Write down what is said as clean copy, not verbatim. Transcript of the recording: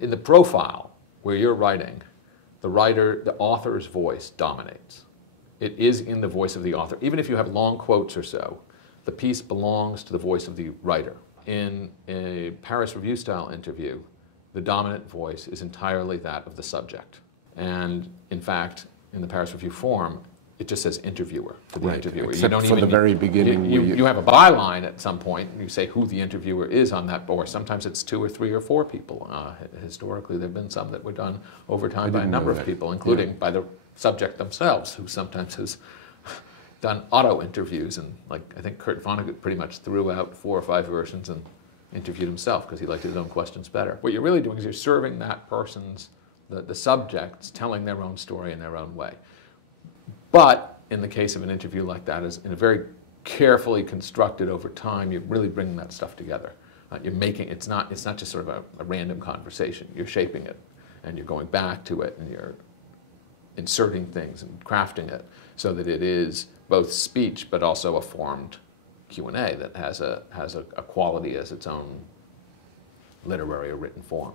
In the profile where you're writing, the author's voice dominates. It is in the voice of the author. Even if you have long quotes or so, the piece belongs to the voice of the writer. In a Paris Review style interview, the dominant voice is entirely that of the subject. And in fact, in the Paris Review form, it just says interviewer for the interviewer. Except you don't for even, the very beginning. You have a byline at some point, and you say who the interviewer is on that board. Sometimes it's 2 or 3 or 4 people. Historically, there have been some that were done over time by a number of people, including by the subject themselves, who sometimes has done auto interviews. And like I think Kurt Vonnegut pretty much threw out 4 or 5 versions and interviewed himself because he liked his own questions better. What you're really doing is you're serving that person's, the subjects, telling their own story in their own way. But in the case of an interview like that, is in a very carefully constructed over time, you're really bringing that stuff together. You're making, it's not just sort of a random conversation. You're shaping it, and you're going back to it, and you're inserting things and crafting it so that it is both speech but also a formed Q&A that has a quality as its own literary or written form.